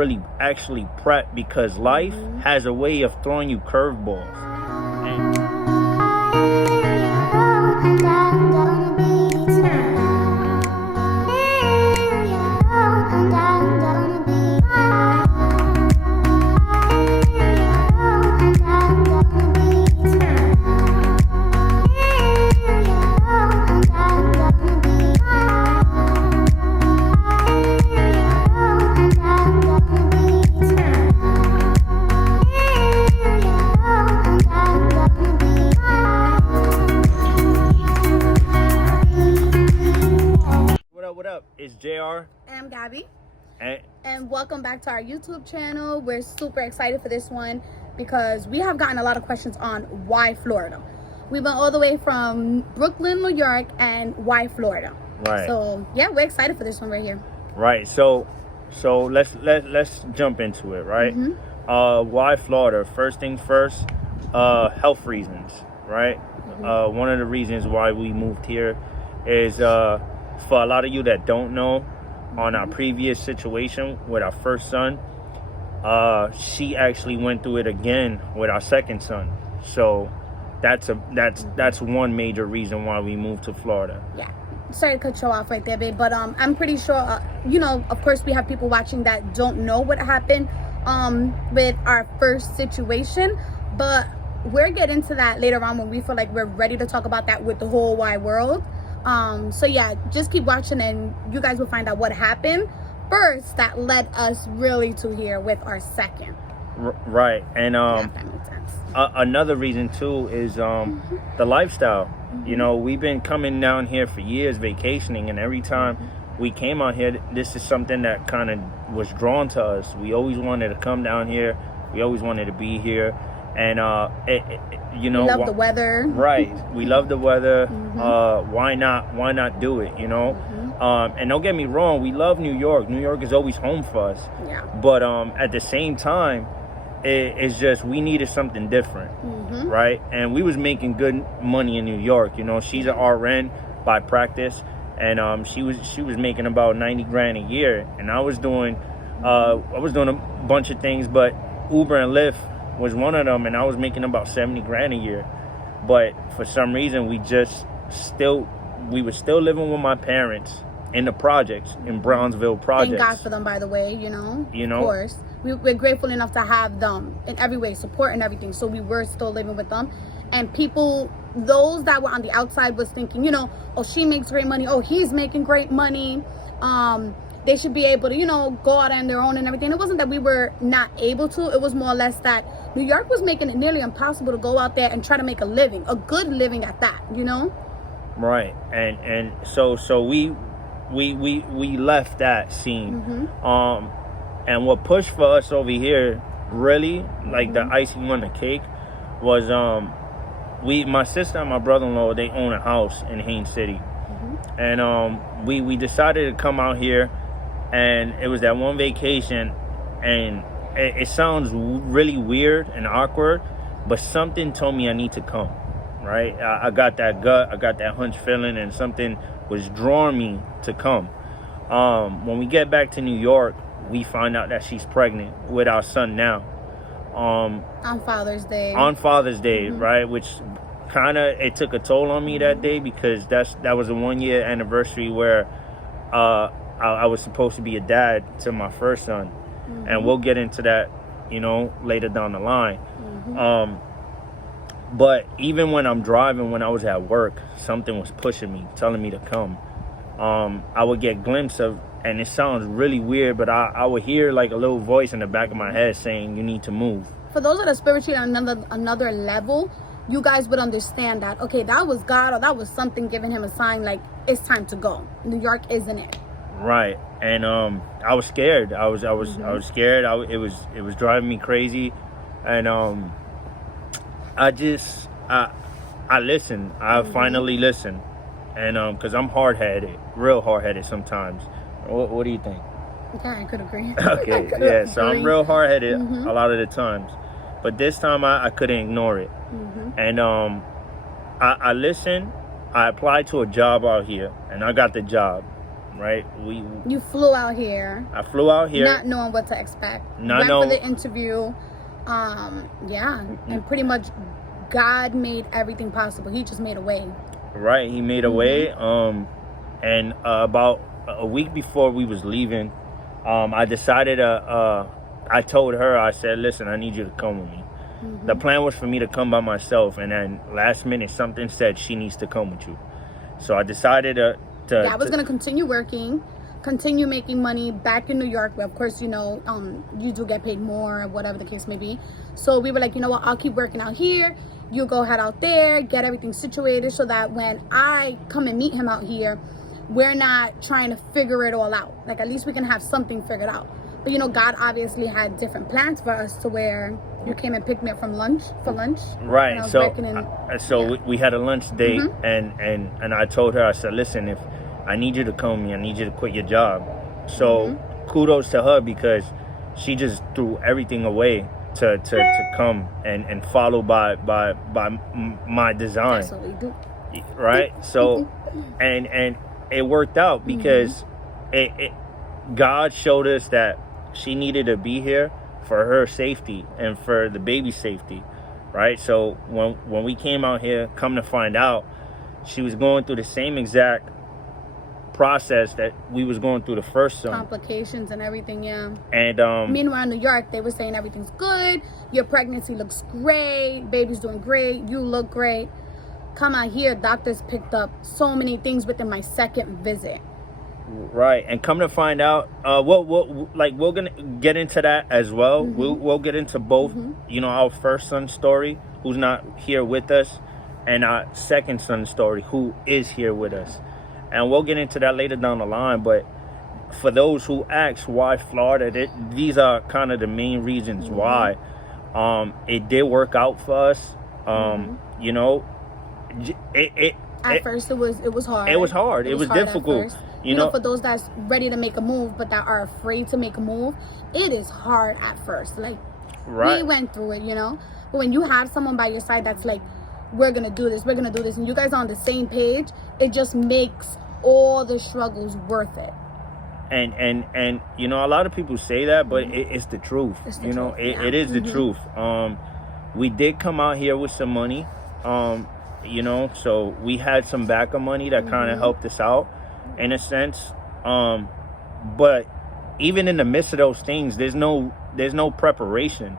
really actually prep, because life has a way of throwing you curveballs. What up? It's JR. And I'm Gabby. And welcome back to our YouTube channel. We're super excited for this one because we have gotten a lot of questions on why Florida. We went all the way from Brooklyn, New York, and why Florida. Right. So yeah, we're excited for this one right here. Right. So let's jump into it, right? Why Florida? First things first, health reasons, right? One of the reasons why we moved here is for a lot of you that don't know, on our previous situation with our first son, she actually went through it again with our second son. So that's one major reason why we moved to Florida. Yeah. Sorry to cut you off right there, babe, but I'm pretty sure, of course we have people watching that don't know what happened with our first situation, but we'll get into that later on when we feel like we're ready to talk about that with the whole wide world. So yeah, just keep watching and you guys will find out what happened first that led us really to here with our second. Right. And yeah, that makes sense. Another reason too is the lifestyle. You know, we've been coming down here for years vacationing, and every time we came out here, this is something that kind of was drawn to us. We always wanted to come down here. We always wanted to be here. And we love the weather. Right. We love the weather. Why not do it, you know? And don't get me wrong, we love New York. New York is always home for us. Yeah. But at the same time, it's just we needed something different, right? And we was making good money in New York. You know, she's an RN by practice, and she was making about 90 grand a year, and I was doing a bunch of things, but Uber and Lyft was one of them, and I was making about 70 grand a year. But for some reason, we were still living with my parents in the projects, in Brownsville projects. Thank God for them, by the way, of course. We're grateful enough to have them in every way, support and everything. So we were still living with them. And people, those that were on the outside was thinking, oh, she makes great money. Oh, he's making great money. They should be able to, go out on their own and everything. It wasn't that we were not able to. It was more or less that New York was making it nearly impossible to go out there and try to make a living, a good living at that, Right. And so we left that scene. And what pushed for us over here, really, like the icing on the cake, was my sister and my brother-in-law, they own a house in Haines City. And we decided to come out here, and it was that one vacation, and it sounds really weird and awkward, but something told me I need to come, right? I got that gut, I got that hunch feeling, and something was drawing me to come. When we get back to New York, we find out that she's pregnant with our son now. On Father's Day. On Father's Day, right? Which it took a toll on me that day, because that was a 1 year anniversary where I was supposed to be a dad to my first son. And we'll get into that, later down the line. But even when I'm driving, when I was at work, something was pushing me, telling me to come. I would get glimpses of, and it sounds really weird, but I would hear like a little voice in the back of my head saying, you need to move. For those that are spiritually on another level, you guys would understand that, okay, that was God, or that was something giving him a sign like it's time to go. New York isn't it. Right. And I was scared. I was scared. It was driving me crazy. And I listened. I finally listened. And because I'm hard-headed, real hard-headed sometimes. What do you think? Yeah, I could agree. Okay, yeah, so I'm real hard-headed a lot of the times. But this time I couldn't ignore it. And I listened. I applied to a job out here, and I got the job. right? You flew out here. I flew out here, Not knowing what to expect. Not Went knowing for the interview. Yeah, and pretty much God made everything possible. He just made a way. Right, he made a way. And about a week before we was leaving, I decided. I told her, I said, "Listen, I need you to come with me." The plan was for me to come by myself, and then last minute something said she needs to come with you. So I decided to I was gonna continue working, continue making money back in New York, where of course, you know, you do get paid more, whatever the case may be. So we were like, you know what, I'll keep working out here. You go head out there, get everything situated so that when I come and meet him out here, we're not trying to figure it all out. Like, at least we can have something figured out. But, you know, God obviously had different plans for us to where you came and picked me up from lunch. Right. And I was So, working in, we had a lunch date, and I told her, I said, listen, if I need you to come with me, I need you to quit your job. So kudos to her, because she just threw everything away to come and follow by my design. that's what we do. Right. So and it worked out because it God showed us that she needed to be here for her safety and for the baby's safety, right? So when we came out here, come to find out, she was going through the same exact process that we was going through the first son. Complications and everything, yeah. And meanwhile, in New York, they were saying everything's good. Your pregnancy looks great. Baby's doing great. You look great. Come out here, doctors picked up so many things within my second visit. Right, and come to find out, we're gonna get into that as well. We'll get into both. You know, our first son story, who's not here with us, and our second son story, who is here with us, and we'll get into that later down the line. But for those who ask why Florida, these are kind of the main reasons why. It did work out for us. You know, At first, it was hard. It was hard. It was difficult. You know, for those that's ready to make a move but that are afraid to make a move, it is hard at first. Like, we went through it, you know. But when you have someone by your side that's like, we're gonna do this, and you guys are on the same page, it just makes all the struggles worth it. And you know, a lot of people say that, but it's the truth. You know, it is the truth. We did come out here with some money. You know, so we had some backup money that kind of helped us out in a sense. But even in the midst of those things, there's no preparation.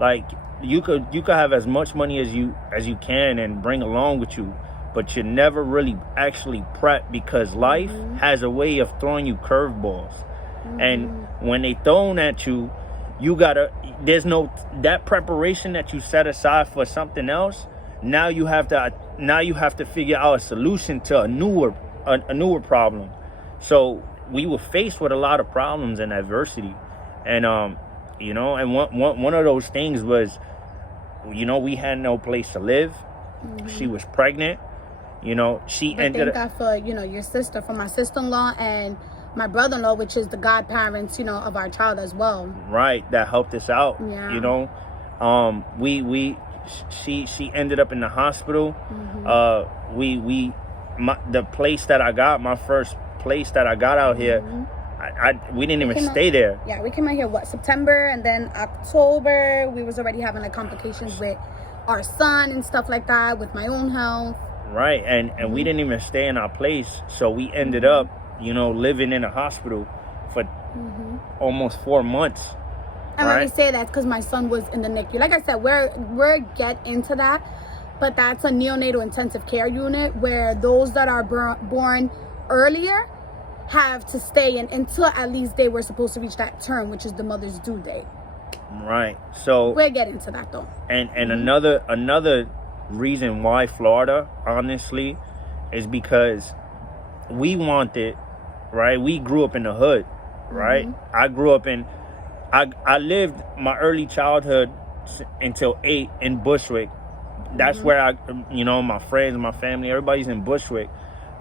Like, you could have as much money as you can and bring along with you, but you never really actually prep, because life has a way of throwing you curveballs. And when they thrown at you, that preparation that you set aside for something else. Now you have to figure out a solution to a newer problem. So we were faced with a lot of problems and adversity, and you know, and one of those things was, you know, we had no place to live. She was pregnant. You know, thank God for, you know, your sister, for my sister-in-law and my brother-in-law, which is the godparents, you know, of our child as well. Right, that helped us out. Yeah. You know, she ended up in the hospital. The place that I got, my first place that I got out here, we didn't even stay there. Yeah, we came out here September, and then October we was already having like complications with our son and stuff like that, with my own health. Right, and we didn't even stay in our place, so we ended up, you know, living in a hospital for almost 4 months. And when we say that, because my son was in the NICU. Like I said, we're get into that, but that's a neonatal intensive care unit where those that are born earlier have to stay in until at least they were supposed to reach that term, which is the mother's due date. Right. So we'll get into that though. And another reason why Florida, honestly, is because we wanted, right? We grew up in the hood, right? I grew up in. I lived my early childhood until 8 in Bushwick. That's where you know, my friends, my family, everybody's in Bushwick.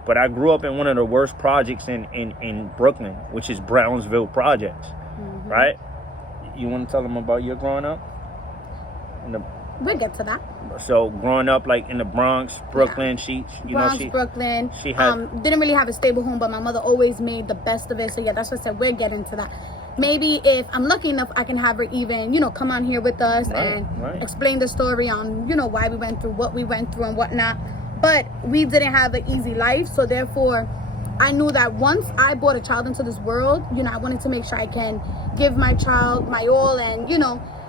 But I grew up in one of the worst projects in Brooklyn, which is Brownsville Projects, right? You want to tell them about your growing up? We'll get to that. So growing up like in the Bronx, Brooklyn, Brooklyn. She had didn't really have a stable home, but my mother always made the best of it. So yeah, that's what I said. We'll get into that. Maybe if I'm lucky enough, I can have her even, come on here with us and explain the story on, why we went through what we went through and whatnot. But we didn't have an easy life, so therefore I knew that once I brought a child into this world, I wanted to make sure I can give my child my all and,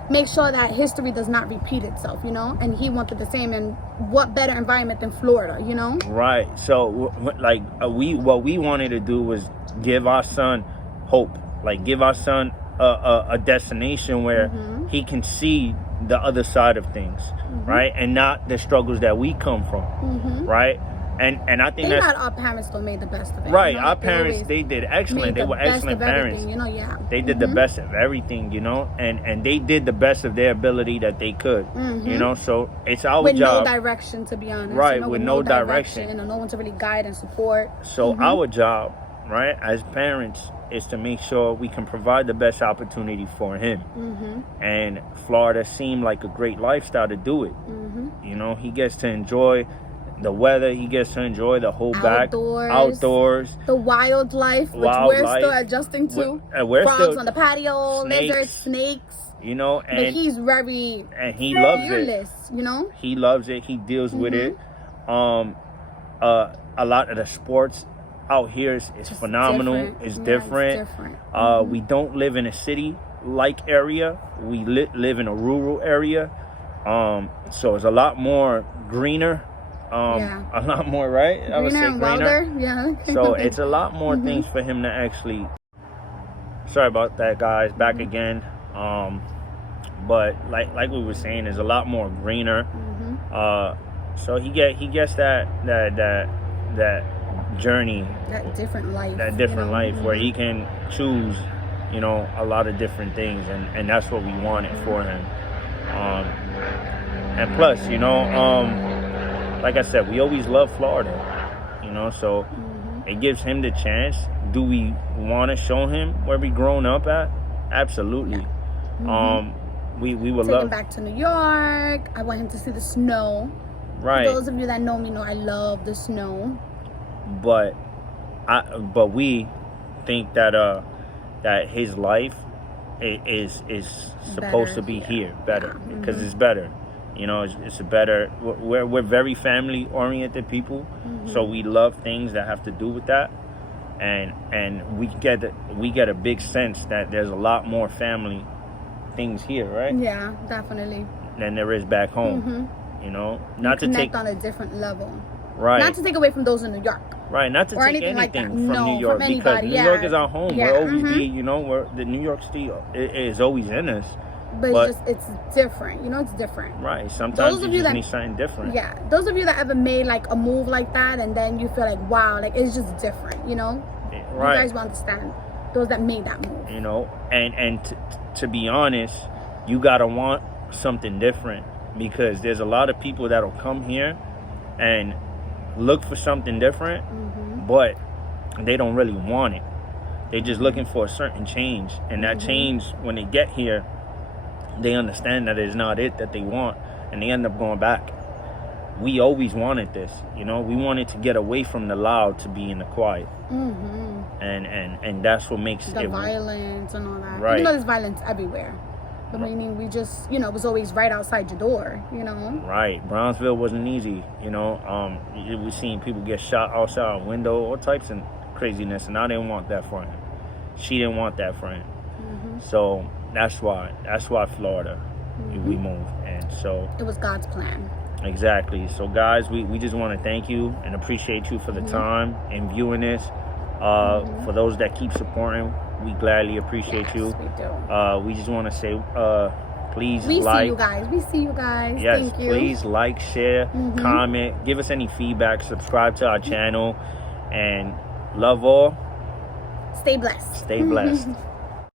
make sure that history does not repeat itself, and he wanted the same. And what better environment than Florida, Right. So like what we wanted to do was give our son hope, like give our son a destination where he can see the other side of things, right? And not the struggles that we come from, right? And I think that's our parents still made the best of it. Right, our parents, they did excellent. They were excellent parents. They did the best of everything, and they did the best of their ability that they could, So it's our with job. With no direction, to be honest. Right, with no direction. And no one to really guide and support. So our job, right, as parents, is to make sure we can provide the best opportunity for him. And Florida seemed like a great lifestyle to do it. He gets to enjoy the weather, he gets to enjoy the whole outdoors, the wildlife, which we're still adjusting to. We're frogs still, on the patio, lizards, snakes. And but he's very he loves fearless, it. He loves it. He deals with it. A lot of the sports out here is phenomenal. It's different. We don't live in a city-like area. We live in a rural area. So it's a lot more greener. A lot more, right? Greener, I would say greener. Wilder. Yeah. So it's a lot more things for him to actually. Sorry about that, guys. Back again. But like we were saying, there's a lot more greener. So he gets that journey, that different life, where he can choose, a lot of different things, and that's what we wanted for him. And plus, like I said, we always love Florida, so it gives him the chance. Do we want to show him where we grown up at? Absolutely. We would take love him back to New York. I want him to see the snow. Right. For those of you that know me know I love the snow. But we think that that his life is supposed to be here better, because it's better. It's a better. We're very family oriented people, so we love things that have to do with that, and we get a big sense that there's a lot more family things here, right? Yeah, definitely. Than there is back home. Not to take on a different level. Right. Not to take away from those in New York. Right, not to take anything like from New York, because New York is our home. We'll always be, we're, the New York City is always in us. But it's different. It's different. Right. Sometimes you just need something different. Yeah. Those of you that ever made like a move like that, and then you feel like, wow, like it's just different, Right. You guys will understand. Those that made that move. And to be honest, you gotta want something different, because there's a lot of people that'll come here and look for something different, but they don't really want it. They're just looking for a certain change, and that change, when they get here, they understand that it's not it that they want, and they end up going back. We always wanted this, we wanted to get away from the loud to be in the quiet, and that's what makes the violence and all that. Right. There's violence everywhere. But meaning we just, it was always right outside your door, Right. Brownsville wasn't easy, we seen people get shot outside a window, all types of craziness, and I didn't want that for him. She didn't want that for him. So that's why Florida, we moved. And so it was God's plan. Exactly. So guys, we just want to thank you and appreciate you for the time and viewing this. For those that keep supporting, we gladly appreciate you. We do. We just want to say, please we see you guys. Yes, thank you. Please like, share, comment, give us any feedback, subscribe to our channel, and love all. Stay blessed. Stay blessed.